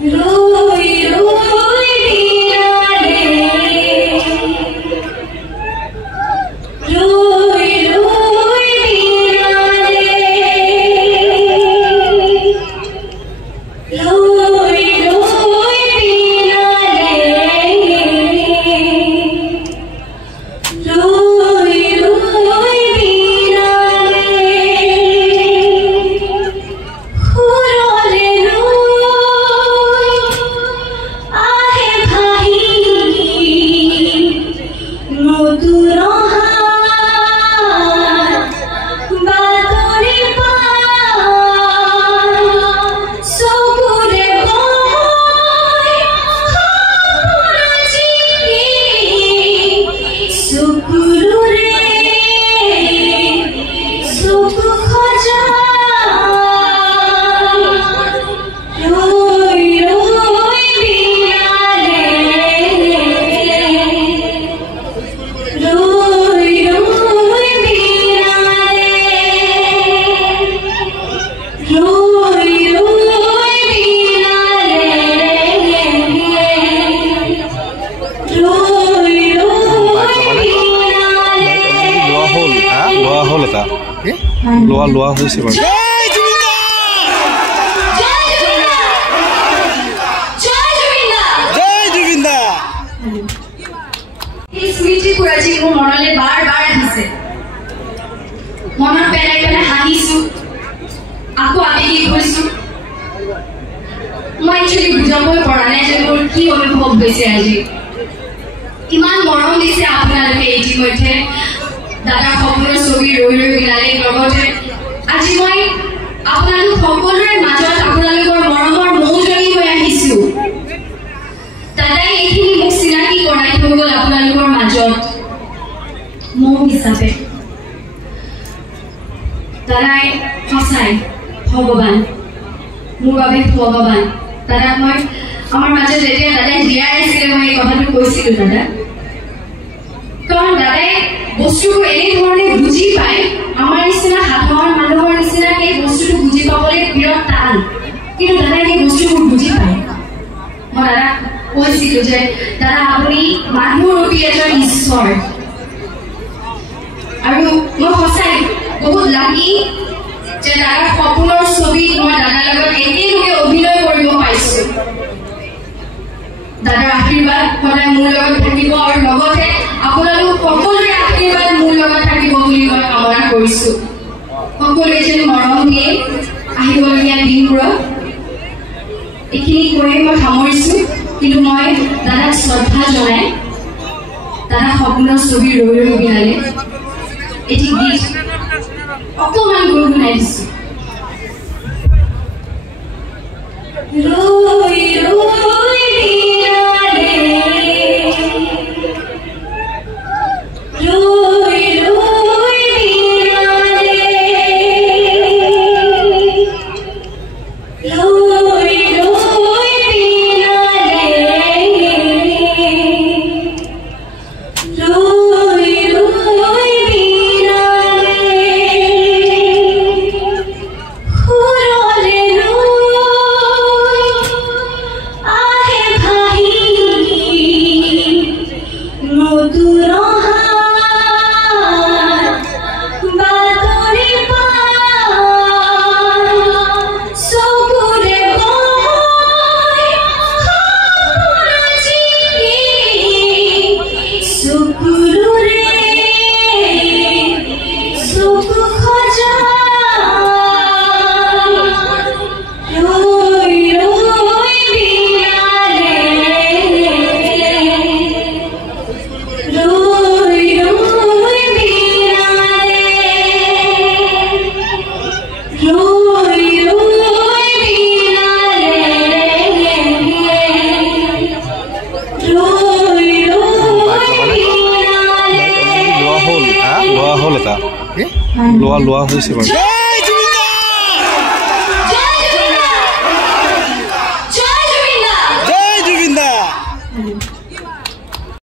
Roi Roi Binale, Roi Roi Binale, Roi Roi Binale, Roi Roi Binale, Chariali ahe bhai moduro hat batore par sopure boy hapuraji sopuru re sopu khaja Roi Roi Binale, Roi Roi Binale, Roi Roi Binale, Roi Roi Binale. লোৱা হ'ল এটা লোৱা হৈছে বাৰু स्मृति पुराजी को मनले बार-बार আহিছে মনত পেলাই পেলাই হাঁহিছো আকৌ আবেগি হৈছো মই একচুয়ালি বুজাবই পৰা নাই যে মোৰ কি অনুভৱ হৈছে আজি ইমান মৰম দিছে আপোনালোকে ইতিমধ্যে দাদা সপোনৰ ছবি ৰৈ ৰৈ বিনালে লগতে আজি মই আপোনালোক সকলোৰে মাজত আপোনালোকৰ মৰমৰ মৌজনী হৈ আহিছো দাদাই এইখিনি মোক চিনাকি কৰাই থৈ গ'ল আপোনালোকৰ মাজত মৌ হিচাপে দাদাই সঁচাই ভগৱান মোৰ বাবে ভগৱান দাদাক মই আমাৰ মাজত যেতিয়া দাদাই জীয়াই আছিলে মই এই কথাটো কৈছিলো দাদা কাৰণ দাদাই বস্তুবোৰ এনেধৰণে বুজি পায় আমাৰ নিচিনা সাধাৰণ মানুহৰ নিচিনা সেই বস্তুটো বুজি পাবলৈ বিৰাট টান কিন্তু দাদাই সেই বস্তুবোৰ বুজি পায় মই দাদাক কৈছিলো যে দাদা আপুনি মানুহৰূপী এজন ঈশ্বৰ আৰু মই সঁচাই বহুত লাগি যে দাদাৰ সপোনৰ ছবিত মই দাদাৰ লগত একেলগে অভিনয় কৰিব পাইছো দাদাৰ আশীৰ্বাদ সদায় মোৰ লগত থাকিব আৰু লগতে আপোনালোক সকলোৰে আশীৰ্বাদ মোৰ লগত থাকিব বুলি মই কামনা কৰিছো সকলোৱে যেন মৰম দিয়ে আহিবলগীয়া দিনবোৰত এইখিনি কৈ মই সামৰিছো কিন্তু মই দাদাক শ্ৰদ্ধা জনাই দাদা সপোনৰ ছবি ৰৈ ৰৈ বিনালে এটি গীত অকণমান গুণগুণাই দিছো ৰৈ ৰৈ বিনালে ৰৈ ৰৈ বিনালে ৰৈ ৰৈ বিনালে Roi Roi Binale, Chariali ahe bhai moduro hat batore par sopure boy hapuraji sopuru re sopu khaja Roi Roi Binale, Roi Roi Binale, Roi Roi Binale, Roi Roi Binale. লোৱা হ'ল এটা লোৱা হৈছে বাৰু